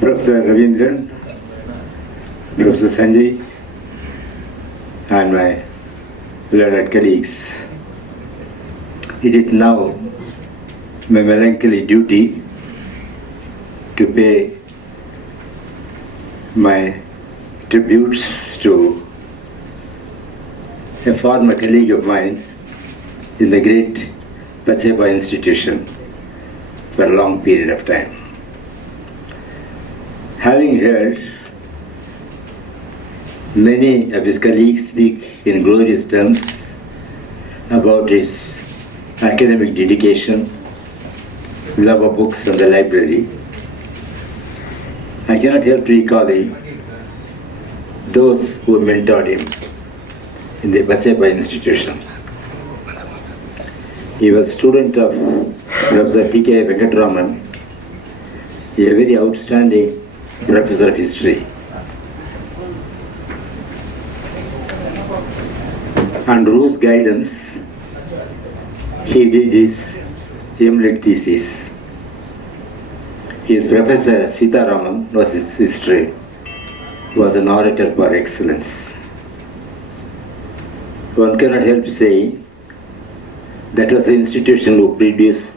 Professor Ravindran, Professor Sanjay, and my learned colleagues. It is now my melancholy duty to pay my tributes to a former colleague of mine in the great Pachepa institution for a long period of time. Having heard many of his colleagues speak in glorious terms about his academic dedication, love of books and the library, I cannot help recalling those who mentored him in the Pachepa institution. He was a student of Professor T.K. Venkatraman, a very outstanding professor of history. Under whose guidance he did his MLit thesis. His professor Sitaraman was his history, was an orator par excellence. One cannot help saying that was the institution who produced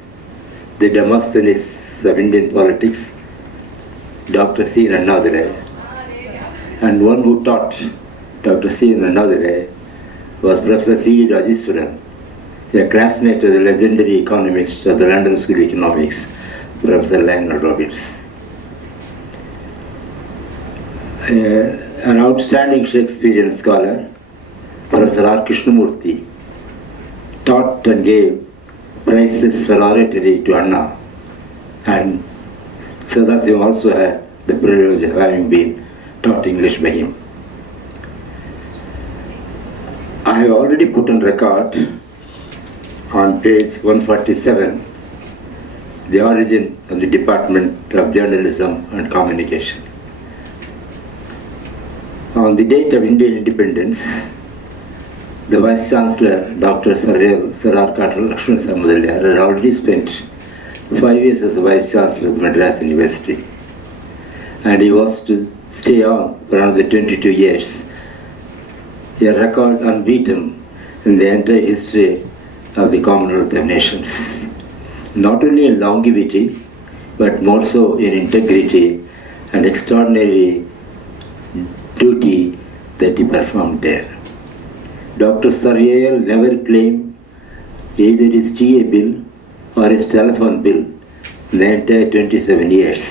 the Demosthenes of Indian politics, Dr. C. Annadure, and one who taught Dr. C. Annadure was Professor C. Rajeswaran, a classmate of the legendary economist of the London School of Economics, Professor Lionel Robbins. An outstanding Shakespearean scholar, Professor R. Krishnamurthy, taught and gave prizes for oratory to Anna, and Sadasivan also had the privilege of having been taught English by him. I have already put on record on page 147 the origin of the Department of Journalism and Communication. On the date of Indian independence, the Vice Chancellor, Dr. Sir R. Lakshman Samudalia, had already spent 5 years as the Vice Chancellor of Madras University, and he was to stay on for another 22 years, a record unbeaten in the entire history of the Commonwealth of Nations, not only in longevity, but more so in integrity and extraordinary duty that he performed there. Dr. Saryal never claimed either his TA bill or his telephone bill in the entire 27 years.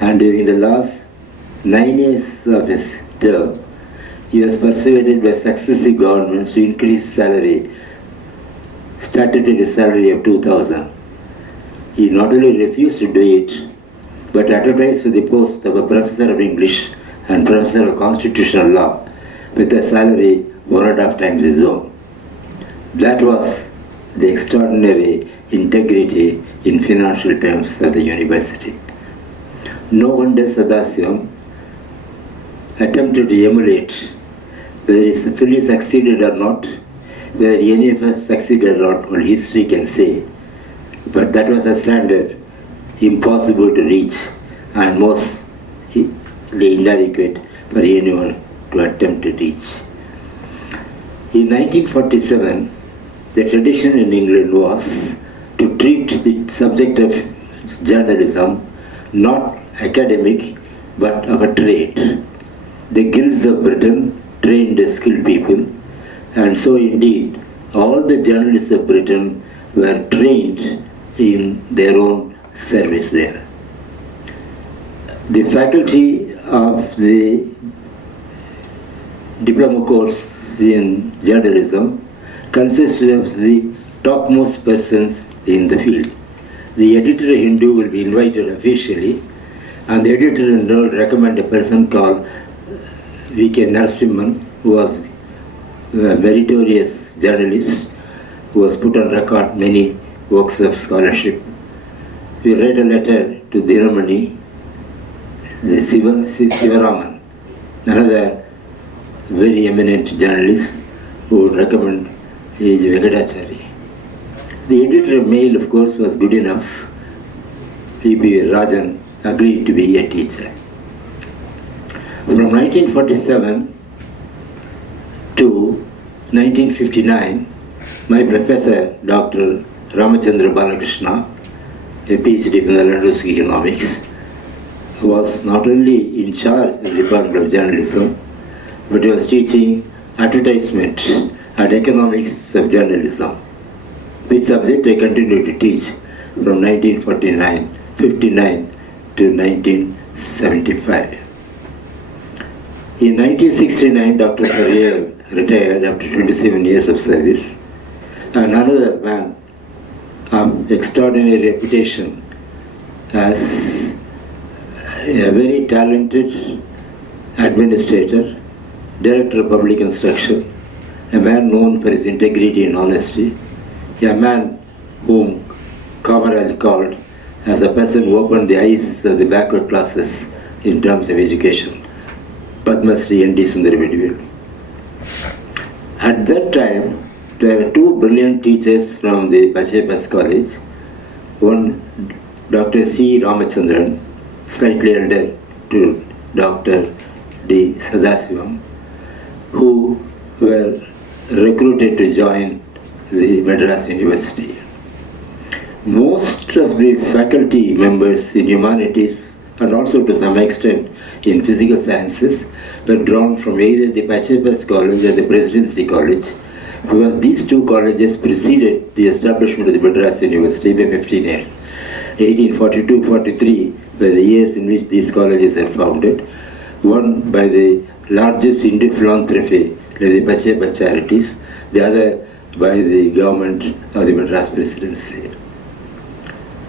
And during the last 9 years of his term, he was persuaded by successive governments to increase his salary, statutory salary of 2,000. He not only refused to do it, but advertised for the post of a professor of English and professor of constitutional law with a salary 1.5 times his own. That was the extraordinary integrity in financial terms of the university. No wonder Sadasivan attempted to emulate, whether he fully succeeded or not, whether any of us succeeded or not, only history can say. But that was a standard impossible to reach and mostly inadequate for anyone to attempt to reach. In 1947, the tradition in England was to treat the subject of journalism not academic but of a trade. The guilds of Britain trained skilled people, and so indeed all the journalists of Britain were trained in their own service there. The faculty of the diploma course in journalism consisted of the topmost persons in the field. The editor-in-Hindu will be invited officially, and the editor-in-Hindu will recommend a person called V.K. Narasimhan, who was a meritorious journalist, who has put on record many works of scholarship. We read a letter to Dinamani, the Sivaraman, another very eminent journalist, who would recommend is Vedagiri. The editor of Mail, of course, was good enough. P.P. Rajan agreed to be a teacher. From 1947 to 1959, my professor, Dr. Ramachandra Balakrishna, a PhD from the London School of Economics, was not only in charge of the Department of Journalism, but he was teaching advertisement and economics of journalism, which subject I continued to teach from 1959 to 1975. In 1969, Dr. Sarrier retired after 27 years of service, and another man of extraordinary reputation as a very talented administrator, director of public instruction, a man known for his integrity and honesty, a man whom Kamaraj called as a person who opened the eyes of the backward classes in terms of education, Padma Shri N.D. Sundarabedi. At that time, there were two brilliant teachers from the Pachepas College, one Dr. C. Ramachandran, slightly elder to Dr. D.Sadasivan, who were recruited to join the Madras University. Most of the faculty members in humanities and also to some extent in physical sciences were drawn from either the Pachepas College or the Presidency College, because these two colleges preceded the establishment of the Madras University by 15 years. 1842-43 were the years in which these colleges were founded, one by the largest Indian philanthropy of the Pachepa charities, the other by the government of the Madras Presidency.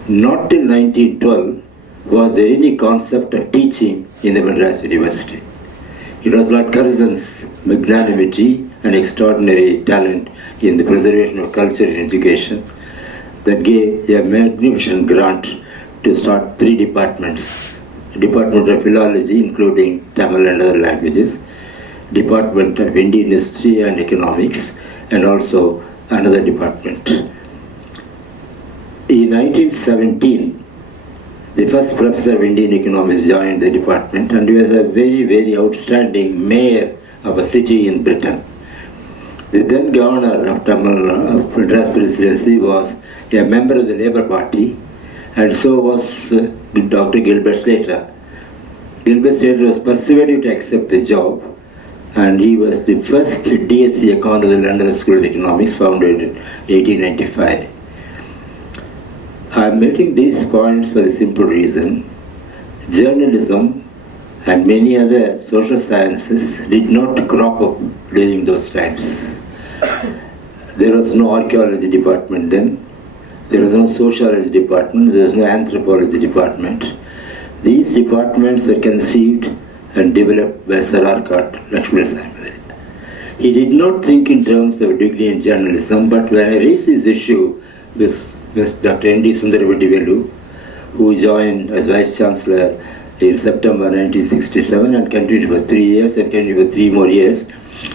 Not till 1912 was there any concept of teaching in the Madras University. It was Lord Curzon's magnanimity and extraordinary talent in the preservation of culture and education that gave a magnificent grant to start three departments. Department of Philology, including Tamil and other languages, Department of Indian History and Economics, and also another department. In 1917, the first professor of Indian economics joined the department, and he was a very, very outstanding mayor of a city in Britain. The then governor of Madras Presidency was a member of the Labour Party, and so was Dr. Gilbert Slater. Gilbert Slater was persuaded to accept the job, and he was the first DSc account of the London School of Economics, founded in 1895. I am making these points for the simple reason: journalism and many other social sciences did not crop up during those times. There was no archaeology department then, there was no sociology department, there was no anthropology department. These departments are conceived and developed by Sir Arcot Lakshman. He did not think in terms of a degree in journalism, but when I raised this issue with Dr. N.D. Sundarabedi, who joined as Vice Chancellor in September 1967 and continued for 3 years and continued for 3 more years.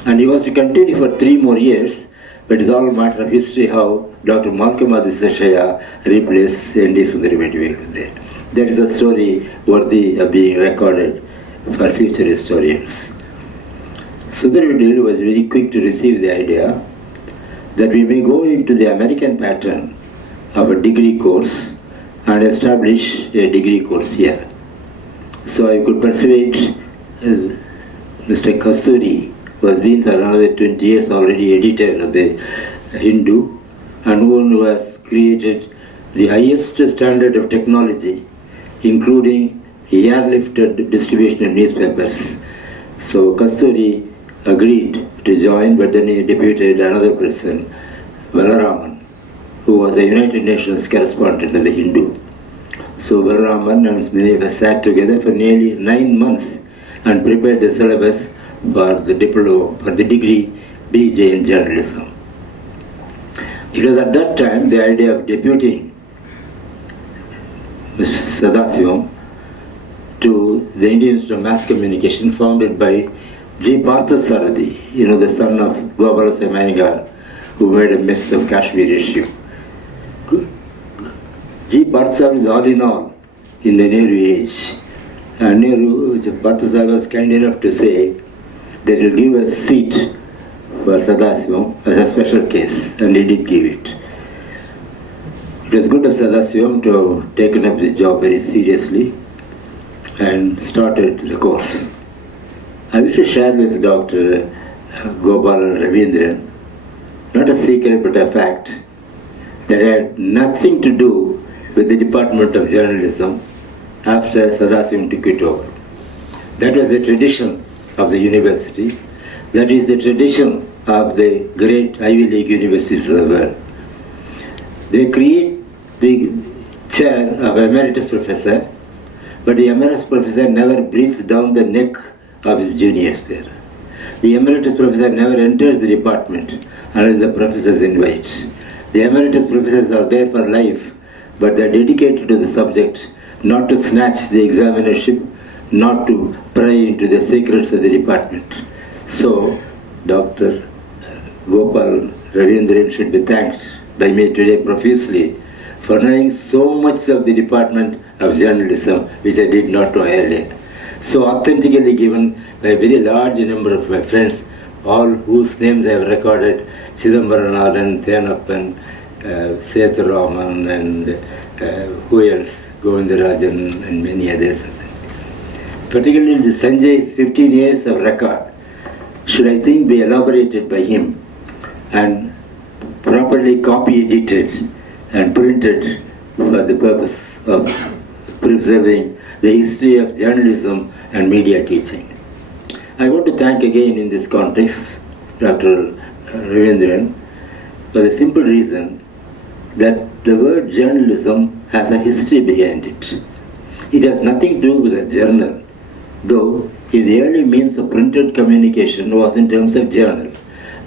And he was to continue for 3 more years, but it's all a matter of history how Dr. Malcolm Adisashaya replaced N.D. Sundarabedi there. That is a story worthy of being recorded for future historians. Sundarabedi was very quick to receive the idea that we may go into the American pattern of a degree course and establish a degree course here. So I could persuade Mr. Kasturi, who has been for another 20 years already editor of the Hindu, and who has created the highest standard of technology, including airlifted distribution of newspapers. So Kasturi agreed to join, but then he deputed another person, Balaraman, who was a United Nations correspondent of the Hindu. So Balaraman and many of us sat together for nearly 9 months and prepared the syllabus for the diploma, for the degree BJ in journalism. It was at that time the idea of deputing Mr. Sadasivam to the Indian Institute of Mass Communication, founded by G. Parthasarathi, the son of Gopala Semayagar, who made a mess of Kashmir issue. G. Parthasaheb is all in all in the Nehru age. And Nehru, Parthasaheb was kind enough to say that he'll give a seat for Sadasivam as a special case, and he did give it. It was good of Sadasivam to have taken up this job very seriously and started the course. I wish to share with Dr. Gopal and Ravindran, not a secret but a fact, that had nothing to do with the Department of Journalism after Sadasivam took it over. That was the tradition of the university. That is the tradition of the great Ivy League universities of the world. They create the chair of emeritus professor, but the emeritus professor never breathes down the neck of his juniors there. The emeritus professor never enters the department unless the professors invite. The emeritus professors are there for life, but they are dedicated to the subject, not to snatch the examinership, not to pry into the secrets of the department. So, Dr. Gopal Ravindran should be thanked by me today profusely for knowing so much of the Department of Journalism, which I did not know earlier. So authentically given by a very large number of my friends, all whose names I have recorded, Chidambaranathan, Thenappan, Sethuraman, and who else, Govindarajan, and many others. Particularly the Sanjay's 15 years of record should, I think, be elaborated by him and properly copy edited and printed for the purpose of preserving the history of journalism and media teaching. I want to thank again in this context Dr. Ravindran for the simple reason that the word journalism has a history behind it. It has nothing to do with a journal, though in the early means of printed communication was in terms of journal.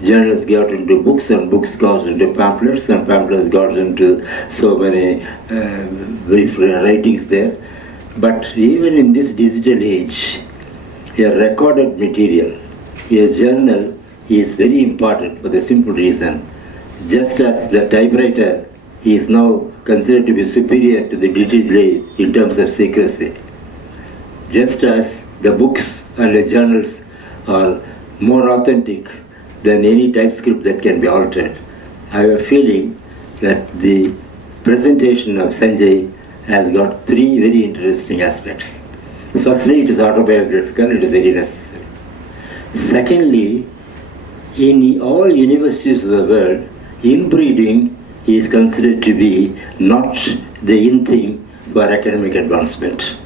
Journals got into books, and books got into pamphlets, and pamphlets got into so many brief writings there. But even in this digital age, a recorded material, a journal is very important for the simple reason, just as the typewriter is now considered to be superior to the digital age in terms of secrecy. Just as the books and the journals are more authentic than any typescript that can be altered, I have a feeling that the presentation of Sanjay has got three very interesting aspects. Firstly, it is autobiographical, it is very necessary. Secondly, in all universities of the world, inbreeding is considered to be not the in thing for academic advancement.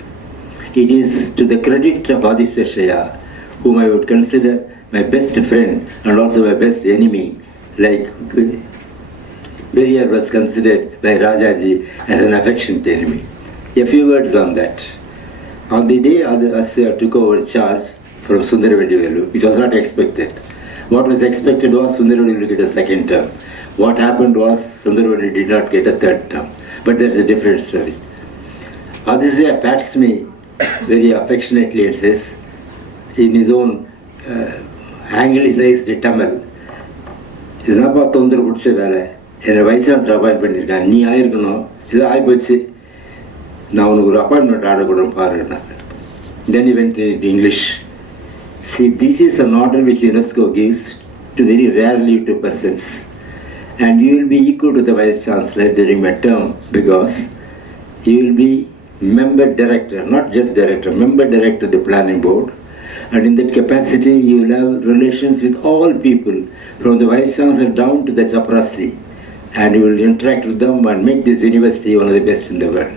It is to the credit of Adiseshaya, whom I would consider my best friend and also my best enemy, like Periyar was considered by Rajaji as an affectionate enemy. A few words on that. On the day Adiseshaya took over charge from Sundaravedi, which was not expected. What was expected was Sundaravedi will get a second term. What happened was Sundaravedi did not get a third term. But that's a different story. Adiseshaya pats me very affectionately and says, in his own anglicized Tamil, இதனாப்பா தொந்தரவு பிடிச்ச வேலை, என்னை வைசான்ஸ் appoint பண்ணியிருக்காங்க, நீ ஆயிருக்கணும், இது ஆகிப்போச்சு, நான் உனக்கு ஒரு அப்பாயின்மெண்ட் ஆர்டர் கொடுன்னு பாருன்னாங்க. Then he went into English. See, this is an order which UNESCO gives to very rarely to persons. And you will be equal to the Vice Chancellor during my term because you will be member director, not just director, member director of the planning board. And in that capacity, you will have relations with all people, from the Vice Chancellor down to the chaprasi. And you will interact with them and make this university one of the best in the world.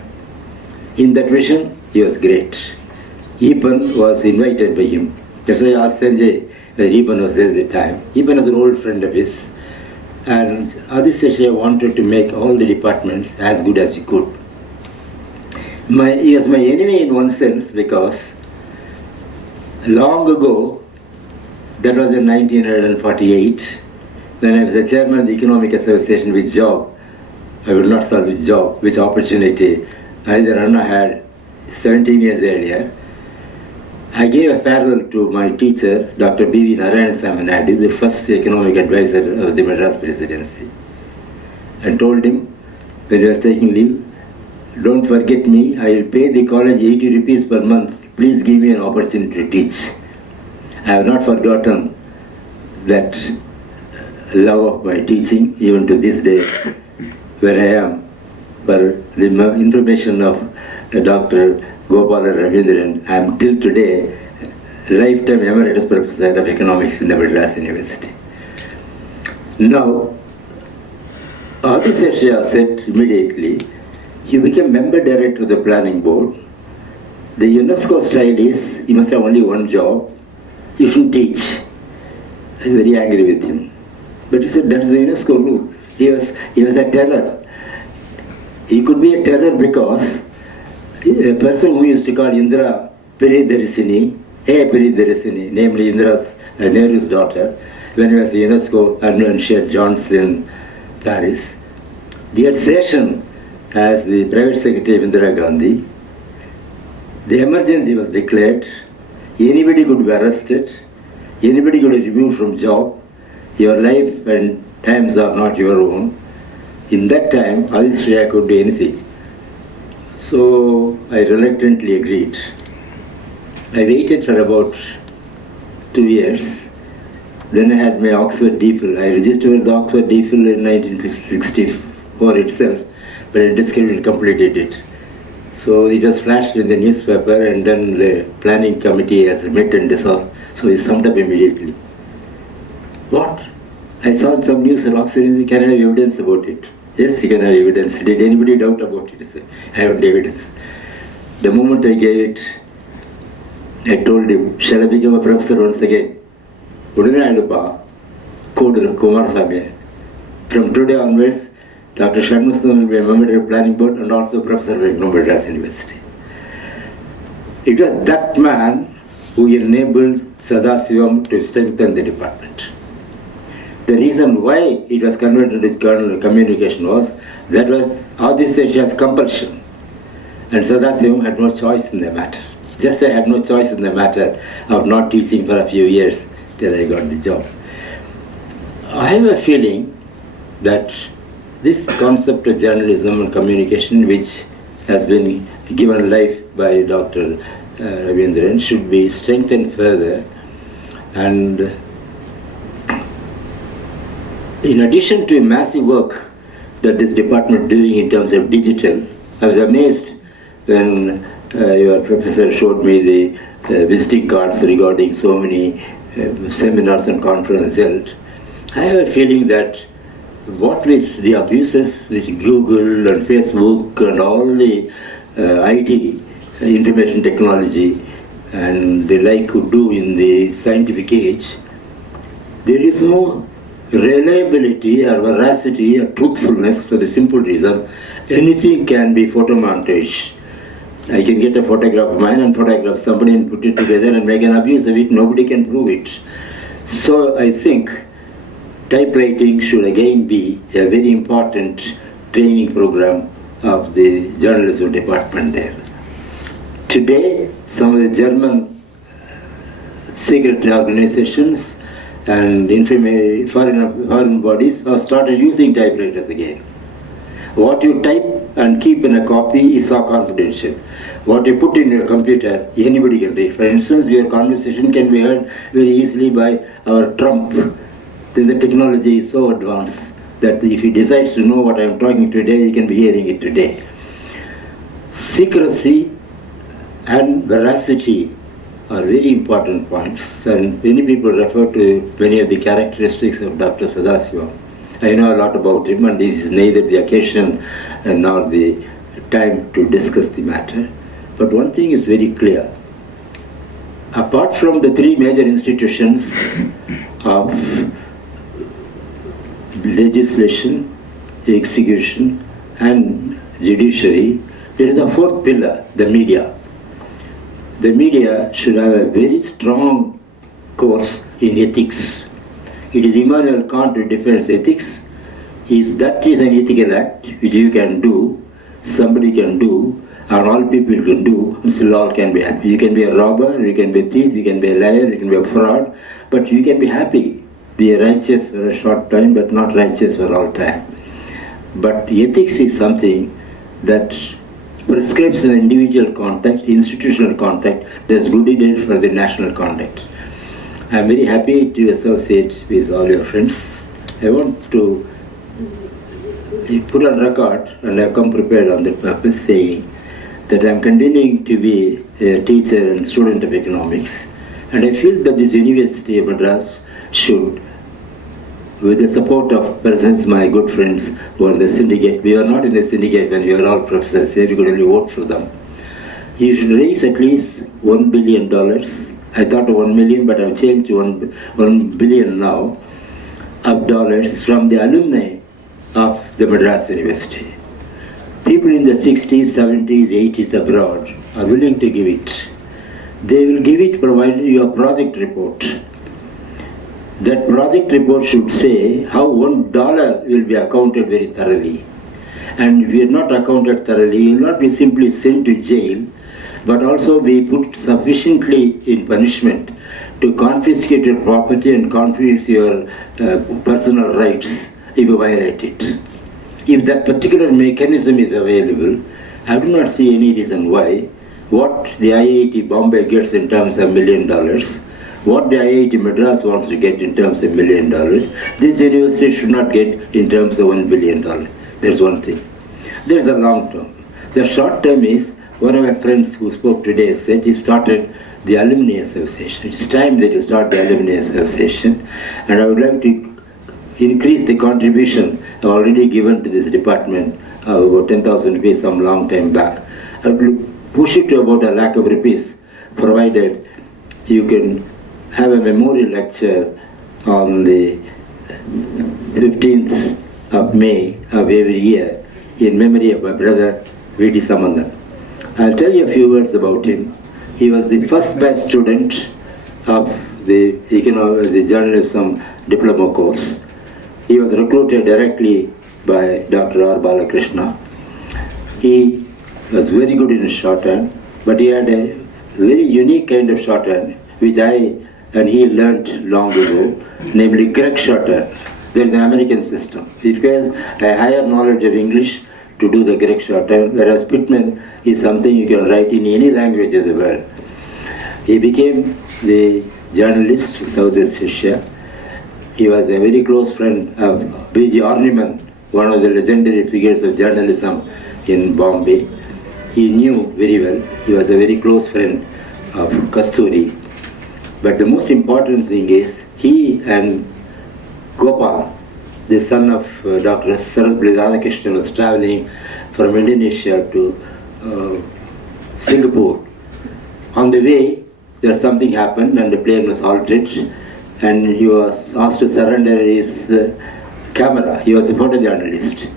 In that vision, he was great. Epan was invited by him. That's why I asked Sanjay whether Epan was there at the time. Epan was an old friend of his. And Adiseshaya wanted to make all the departments as good as he could. He was my enemy in one sense because long ago, that was in 1948, when I was the chairman of the Economic Association with job, I will not solve with job, which opportunity either Anna had 17 years earlier. I gave a farewell to my teacher, Dr. B.V. Narayanasamy, the first economic advisor of the Madras Presidency, and told him when he was taking leave, don't forget me, I will pay the college 80 rupees per month. Please give me an opportunity to teach. I have not forgotten that love of my teaching, even to this day, where I am. For the information of Dr. Gopala Ravindran, I am till today lifetime emeritus professor of economics in the Madras University. Now, Adisesha said immediately, you became member director of the planning board. The UNESCO style is, you must have only one job, you shouldn't teach. I was very angry with him. But he said, that's the UNESCO rule. He was a terror. He could be a terror because a person who used to call Indira Peridarisini, namely Indira's Nehru's daughter, when he was at UNESCO and when she had Johns in Paris, they had session as the private secretary of Indira Gandhi. The emergency was declared. Anybody could be arrested. Anybody could be removed from job. Your life and times are not your own. In that time, Adisesha could do anything. So I reluctantly agreed. I waited for about 2 years. Then I had my Oxford DPhil. I registered with the Oxford DPhil in 1964 itself, but I discovered and completed it. So it was flashed in the newspaper, and then the planning committee has met and dissolved. So he summed up immediately. What? I saw some news in Oxford. Can I have evidence about it? Yes, you can have evidence. Did anybody doubt about it? He said, I have evidence. The moment I gave it, I told him, shall I become a professor once again? From today onwards, Dr. Shanmugasundaram will be a member of the planning board and also professor of Madras University. It was that man who enabled Sadasivam to strengthen the department. The reason why it was converted to communication was that was Adisesha's compulsion, and Sadasivam had no choice in the matter. Just I had no choice in the matter of not teaching for a few years till I got the job. I have a feeling that this concept of journalism and communication, which has been given life by Dr. Ravindran, should be strengthened further. And in addition to massive work that this department is doing in terms of digital, I was amazed when your professor showed me the visiting cards regarding so many seminars and conferences held. I have a feeling that what with the abuses which Google and Facebook and all the IT, information technology and the like could do in the scientific age, there is no reliability or veracity or truthfulness for the simple reason anything can be photo montage. I can get a photograph of mine and photograph somebody and put it together and make an abuse of it. Nobody can prove it. So I think typewriting should again be a very important training program of the journalism department there. Today, some of the German secret organizations and foreign bodies have started using typewriters again. What you type and keep in a copy is all confidential. What you put in your computer, anybody can read. For instance, your conversation can be heard very easily by our Trump. The technology is so advanced that if he decides to know what I am talking today, he can be hearing it today. Secrecy and veracity are very important points, and many people refer to many of the characteristics of Dr. Sadasivan. I know a lot about him, and this is neither the occasion nor the time to discuss the matter. But one thing is very clear. Apart from the three major institutions of legislation, execution, and judiciary, there is a fourth pillar, the media. The media should have a very strong course in ethics. It is Immanuel Kant who defines ethics. That is an ethical act which you can do, somebody can do, and all people can do, still all can be happy. You can be a robber, you can be a thief, you can be a liar, you can be a fraud, but you can be happy. Be righteous for a short time, but not righteous for all time. But ethics is something that prescribes an individual context, institutional context, that's good enough for the national context. I'm very happy to associate with all your friends. I want to put on record, and I've come prepared on that purpose, saying that I'm continuing to be a teacher and student of economics, and I feel that this University of Madras should, with the support of persons, my good friends who are in the syndicate, we are not in the syndicate when we are all professors, here you could only vote for them. You should raise at least $1 billion. I thought of 1 million, but I've changed to 1 billion now, of dollars from the alumni of the Madras University. People in the 60s, 70s, 80s abroad are willing to give it. They will give it provided your project report. That project report should say how $1 will be accounted very thoroughly. And if you are not accounted thoroughly, you will not be simply sent to jail, but also be put sufficiently in punishment to confiscate your property and confiscate your personal rights if you violate it. If that particular mechanism is available, I do not see any reason why what the IIT Bombay gets in terms of $1 million, what the IIT Madras wants to get in terms of $1 million, this university should not get in terms of $1 billion. There's one thing. There's the long term. The short term is, one of my friends who spoke today said he started the Alumni Association. It's time that you start the Alumni Association, and I would like to increase the contribution already given to this department about 10,000 rupees some long time back. I would push it to about $1 lakh rupees, provided you can have a memorial lecture on the 15th of May of every year in memory of my brother V.D. Samandan. I'll tell you a few words about him. He was the first batch student of the journalism diploma course. He was recruited directly by Dr. R. Balakrishna. He was very good in shorthand, but he had a very unique kind of shorthand, which I and he learnt long ago, namely Grec shorthand. There is an American system. It requires a higher knowledge of English to do the Grec shorthand, whereas Pitman is something you can write in any language of the world. He became the journalist in Southeast Asia. He was a very close friend of B.G. Orniman, one of the legendary figures of journalism in Bombay. He knew very well. He was a very close friend of Kasturi. But the most important thing is, he and Gopal, the son of Dr. Sarath Radhakrishnan, was traveling from Indonesia to Singapore. On the way, there something happened and the plane was halted, and he was asked to surrender his camera. He was a photojournalist,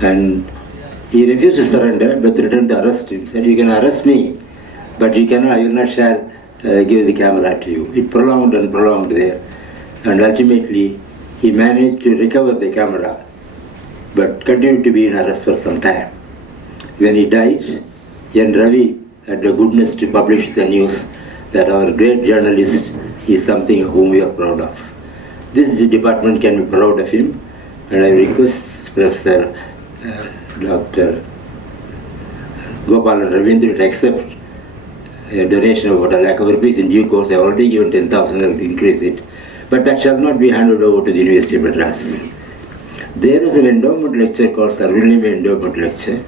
and he refused to surrender, but threatened to arrest him. He said, "You can arrest me, but you cannot. I will not give the camera to you." It prolonged and prolonged there, and ultimately he managed to recover the camera, but continued to be in arrest for some time. When he died, N. Ravi had the goodness to publish the news that our great journalist is something whom we are proud of. This department can be proud of him, and I request Professor Dr. Gopal and Ravindra to accept a donation of about $1 lakh rupees in due course. I have already given 10,000, I will increase it. But that shall not be handed over to the University of Madras. There is an endowment lecture called Sarvanima Endowment Lecture,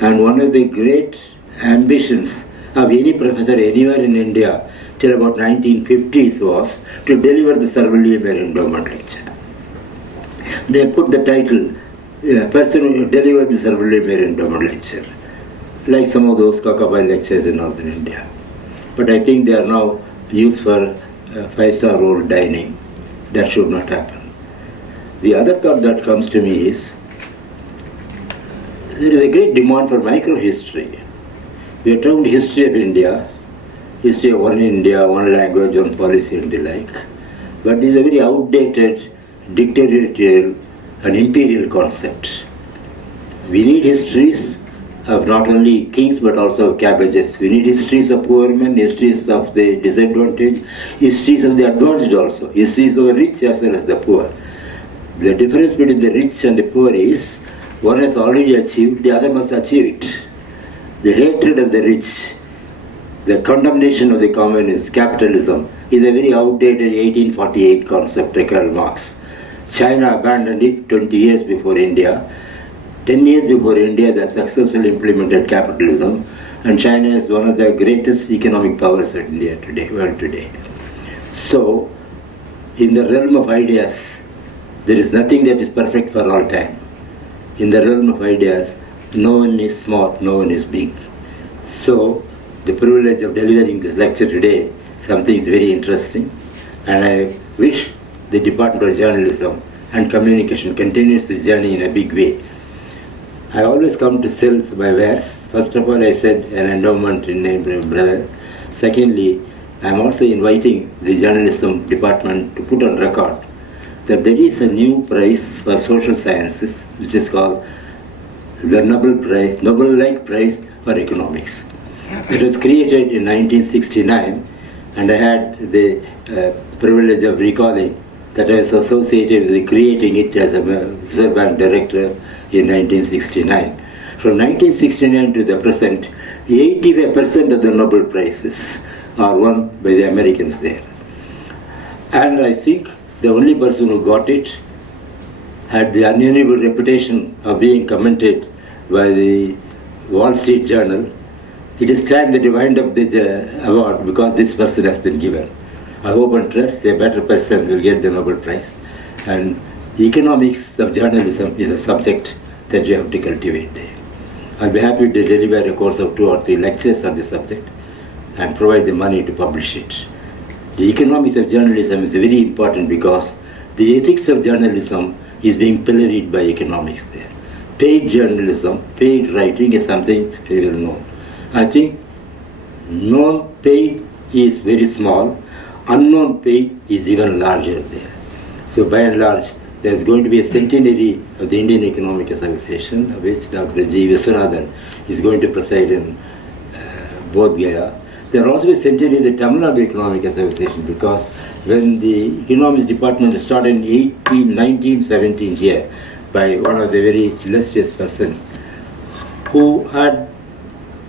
and one of the great ambitions of any professor anywhere in India till about 1950s was to deliver the Sarvanima Endowment Lecture. They put the title, person who delivered the Sarvanima Endowment Lecture, like some of those Kakabai lectures in northern India. But I think they are now used for five-star roll dining. That should not happen. The other thought that comes to me is, there is a great demand for microhistory. We are talking history of India, history of one India, one language, one policy and the like. But it is a very outdated, dictatorial and imperial concept. We need histories of not only kings but also of cabbages. We need histories of poor men, histories of the disadvantaged, histories of the advantaged also, histories of the rich as well as the poor. The difference between the rich and the poor is one has already achieved, the other must achieve it. The hatred of the rich, the condemnation of the communist capitalism is a very outdated 1848 concept by Karl Marx. China abandoned it 20 years before India. 10 years before India, they successfully implemented capitalism, and China is one of the greatest economic powers in India today, world today. So, in the realm of ideas, there is nothing that is perfect for all time. In the realm of ideas, no one is small, no one is big. So, the privilege of delivering this lecture today, something is very interesting, and I wish the Department of Journalism and Communication continues this journey in a big way. I always come to sell my wares. First of all, I said an endowment in name of brother. Secondly, I am also inviting the journalism department to put on record that there is a new prize for social sciences, which is called the Nobel-like prize for economics. It was created in 1969, and I had the privilege of recalling that I was associated with creating it as a Reserve Bank director in 1969. From 1969 to the present, 85% of the Nobel Prizes are won by the Americans there. And I think the only person who got it had the unenviable reputation of being commented by the Wall Street Journal. It is time that you wind up this award because this person has been given. I hope and trust a better person will get the Nobel Prize. And economics of journalism is a subject that you have to cultivate. I'll be happy to deliver a course of 2 or 3 lectures on the subject and provide the money to publish it. The economics of journalism is very important because the ethics of journalism is being pilloried by economics there. Paid journalism, paid writing is something very well known. I think known paid is very small, unknown paid is even larger there. So by and large, there is going to be a centenary of the Indian Economic Association, of which Dr. G. Viswanathan is going to preside in Bodh Gaya. There will also be a centenary of the Tamil Nadu Economic Association, because when the economics department started in 1917 here by one of the very illustrious persons who had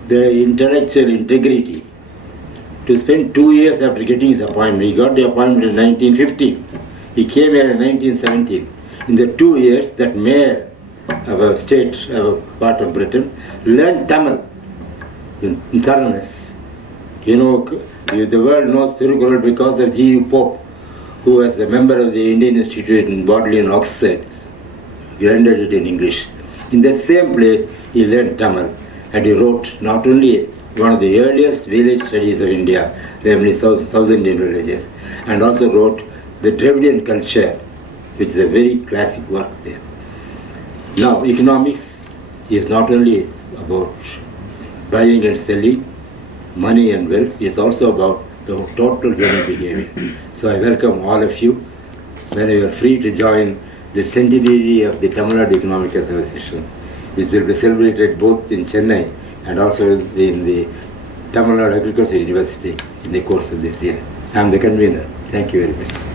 the intellectual integrity to spend 2 years after getting his appointment. He got the appointment in 1915. He came here in 1917. In the 2 years, that mayor of a state, of a part of Britain, learned Tamil in thoroughness. You know, the world knows Thirukural because of G.U. Pope, who was a member of the Indian Institute in Bodleian, Oxford, rendered it in English. In the same place, he learned Tamil, and he wrote not only one of the earliest village studies of India, namely South Indian villages, and also wrote the Dravidian culture, which is a very classic work there. Now, economics is not only about buying and selling, money and wealth, it's also about the total human behavior. So I welcome all of you when you are free to join the centenary of the Tamil Nadu Economic Association, which will be celebrated both in Chennai and also in the Tamil Nadu Agricultural University in the course of this year. I am the convener. Thank you very much.